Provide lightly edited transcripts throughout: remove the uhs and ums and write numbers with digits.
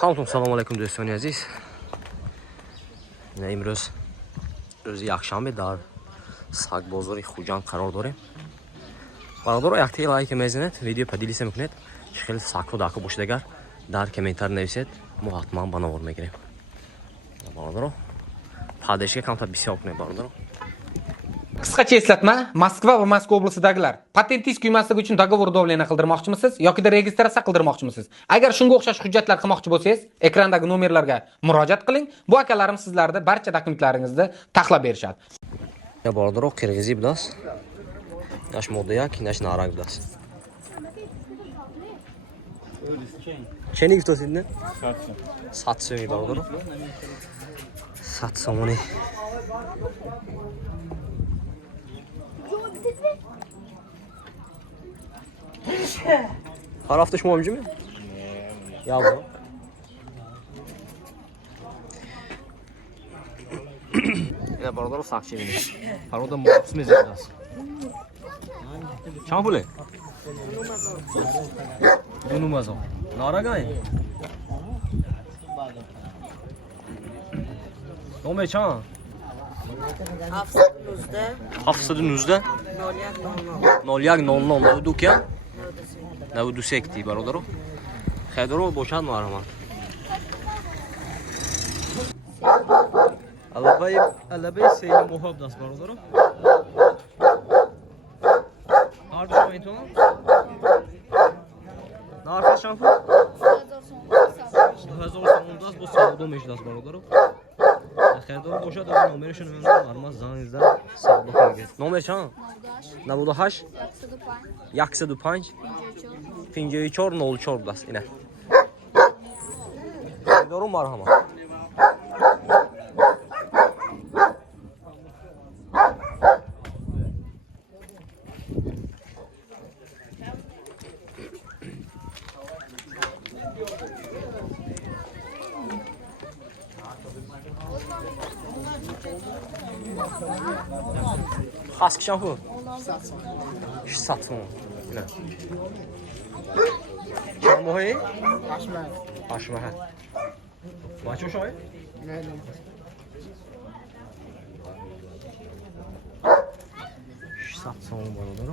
Hammaga assalomu alaykum do'stlar aziz. Mana imroz ro'zi yakshanbe dar Sag bozori Xo'jand qaror داریم. برادر یک لایک میزنید ویدیو پدیلیس میکنید خیلی ساکو داکو باشید اگر در کامنتار نویسید ما حتما بنوار میگیریم برادر پادشی کم تا بسیار کنید برادر Qisqacha eslatma, Moskva va Moskva oblasidagilar patentingiz kuymasligi uchun dogovor davlena qildirmoqchimisiz yoki registratsiya qildirmoqchimisiz? Agar shunga o'xshash hujjatlar qilmoqchi bo'lsangiz, ekrandagi nomerlarga murojaat qiling. Bu akalarim sizlarga barcha dokumentlaringizni taxlab berishadi. Ya برادر قرغیزی بداس ناش موده یک ناش نارنگ بداس چنی گفتید نه 700 می برادر 700 مونی هر هفته شما همینجوری یا با اینا برادر ساخته می‌بینید. برادر مقص می‌زنه دست. چند پوله؟ دو مازو. نارنگه؟ نومه چند؟ 719 0100 دو کیا؟ 92 سکتی برادر. خیلی رو باشد معلومه. Alabay seyli muhab das برادر. Nerede şu mayın tamam? Nerede şampu? 2010 bu savdo meşdas برادر. Xeyrdor boşa da numarasını vermem var ama zanizden savdo qilgan. Nomer çan? 98 105 54 04 das ine. Xeyrdor marhama. Hask şampu? 600 so'm. Mana. Chamoy? Ashmahat. Macho shoy? Mayli. 600 so'm برادر.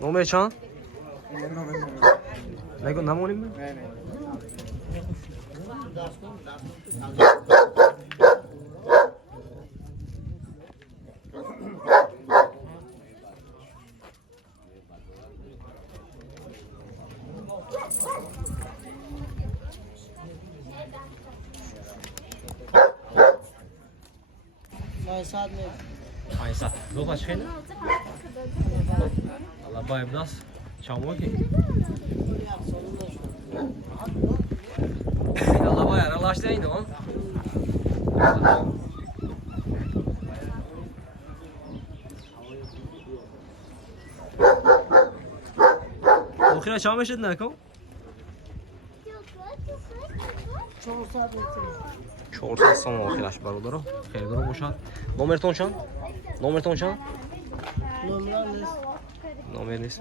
Nomer چند؟ نگو نمونیم؟ نه. Aysa, dو kaç خیلی؟ Allah bayım das. Çamur ki. Allah bayım aralaştıraydı o. Oxira çamur şed ne ko? 400 so'm oxirash برادر. خیلی رو باشد. نمرتون چند؟ نمرتون چند؟ نمر نیست.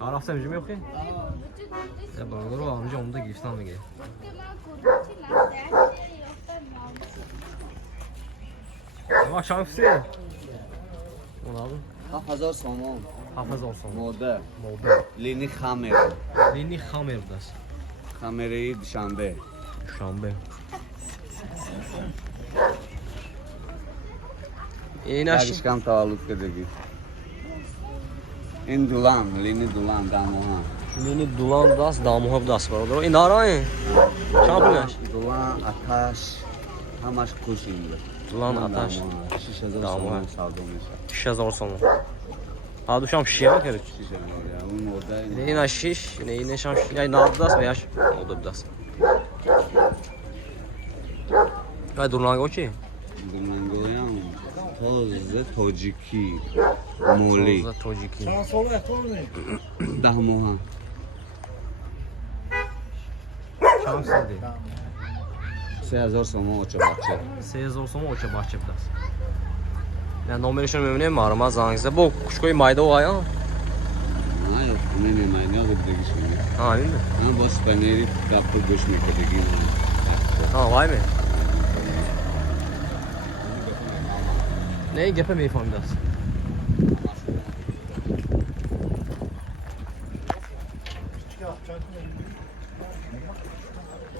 هر هفته می‌جومی بخیر. یا برادر رو همینجا اونده گیفتم میگه. ما شانسی. اون آب. 7000 so'm. 7000 so'm. Moda. Lini khamer. Lini khamer das. Khameri Dushanbe. Dushanbe. این اشکم تولد کردگی این دولان لینی دولان داموها لینی دولان داست داموها داست برادر این دارای چند پولش دولان آتش همش کوشینده دولان آتش 6000 داموها سالدو میشه 6000 so'm ها دوشم شیام کرد اون مرده این شیش این شام یعنی ناد داست بیاش مود داست و دولانگو چی دولانگویام توز توجیکی مولی توز توجیکی داموها چند سالی 3000 so'm ocha bachcha 3000 so'm ocha bachcha dast یعنی نمرشون می‌بینیم معلومه زنگزده با کوچکوی مایده و آیا نه Ne yemeğini alıp da geçmiyor. Ha emin mi? Ama bas paneri kapı göçmek edeki. Ha vay mı? Neyi gepe beyefendi biraz?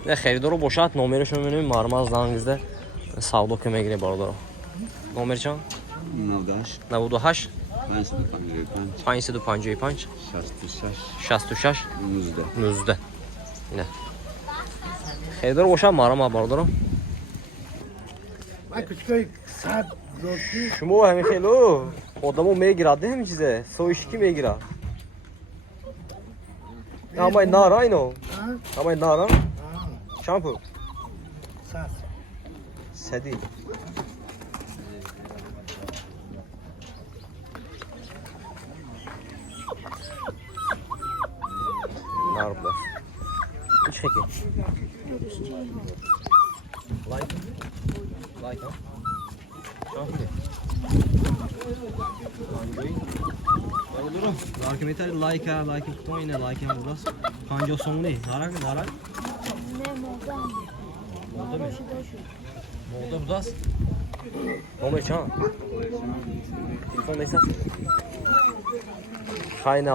Ne xeridorу бошад номерашон менем мармаз зангизда савдо кӯмегире бародаро. Номер чанд? 98 98 555 555 66 66 19. 19. Ина. Xeridorу бошад марама бародаро. من کوچکای 100 زورتی شما همین خیلو آدمو میگیرد همین چیزه سویش کی میگیرد همه نارا اینو همه نارا شامپو 100 سدی نار بس hiç şekil like ha şampu Documentary like kutu yine like biraz. Kanca sonu ne? Narak. Ne moda? Moda mı? Doşu. Moda budas. Nomer çan. Telefon mesaj. Hayna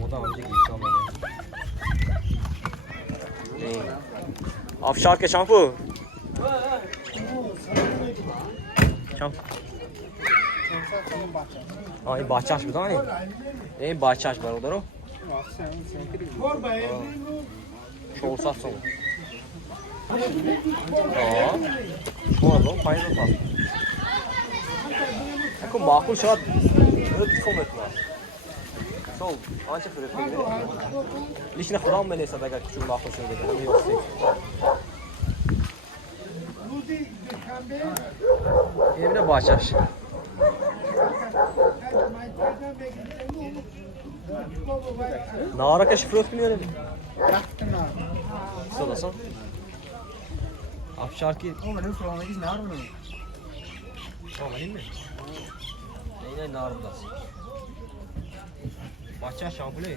moda amca geçti ama. Afşar ke şampu. Şampu. Ay bahçaş bu da ne? Ne bahçaş var orada o? Çoğu sat sonu. Aa. Şu an o payına sat. Ako makul şart. Öt kometma. Sol. Anca fırık değil. Lişine Kur'an melese de gel küçük makul şöyle de. Hem yok sek. Evine bahçaş. Nara ka şifre bilmiyorum. Sodasan. Afşar ki. اون فرامگیز نار رو Tamam mi? Yine narındasın. Bahçe şampule.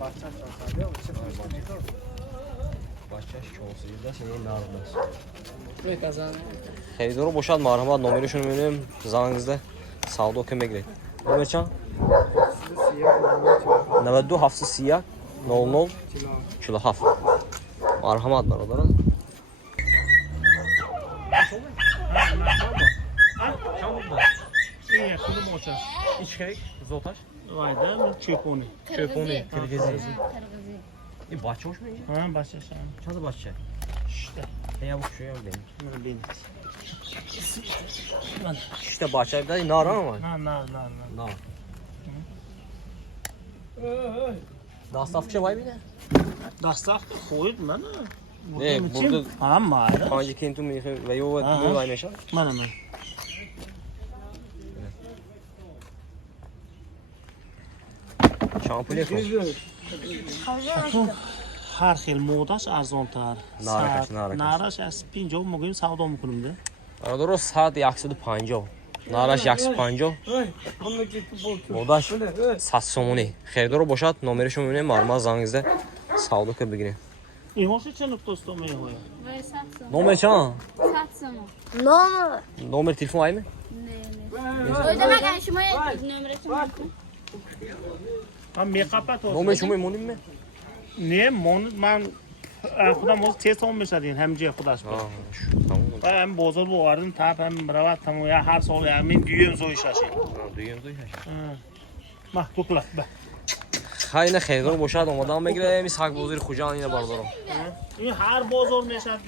بچه ساده و چه فرصتی تو Bahçe şansıyla senin narındasın. بکزن Xeridorу boşalt marhamat nomerişini benim zanınızda savdo kömekle. Nomer çan? 92 hafsı siyah 00 kilo haf. Marhamat var orada. این کدوم آچه؟ İç kek, zotaş. وایده چپونی Çöponi, Kırgızı. Kırgızı. Bahçe hoş mu? ها باشه شما Çadı bahçe. İşte Ya bu şu ya benim. من بینید İşte bahçe bir de nar ama. نه نه نه نه Nar. Dastaf var mı ne? دستاخت خوید من Ne burada هم ماره hangi kentu mi ve yo ve Aha. bu var meşa? من Şampule koy. هر خیل موداش ارزان تر نارکش، نارکش. نارش از 50 میگیم سودا میکنیم ده Arada saat yaksıdı 50. Naraş yaksı 50. Modaş sat somuni. Xeridorу бошад номеришо мебинем мармаз зангизда савдо ка бигирем. این هاش چه نقطه میگه Ve satsın. Номер чанд? Satsın. Номер. Номер телефон aymi? Ne? Ödemek şuma nömresi var. من میقپت Номер шумо моним ме? نه من خودم موز چه سوم میشدین همجی خودش بود Ha, şu tamam. و هم بزرگ بوارن تاپ هم روات تمو یا هر سال همین دیگه زوی شاشی Ha, duyuyorum duyuyorum. محبوب لك به Hayne xeridorу бошад омадам бигирем ис ҳақ бозири хуҷан ина бардорам. این هر بزرگ میشد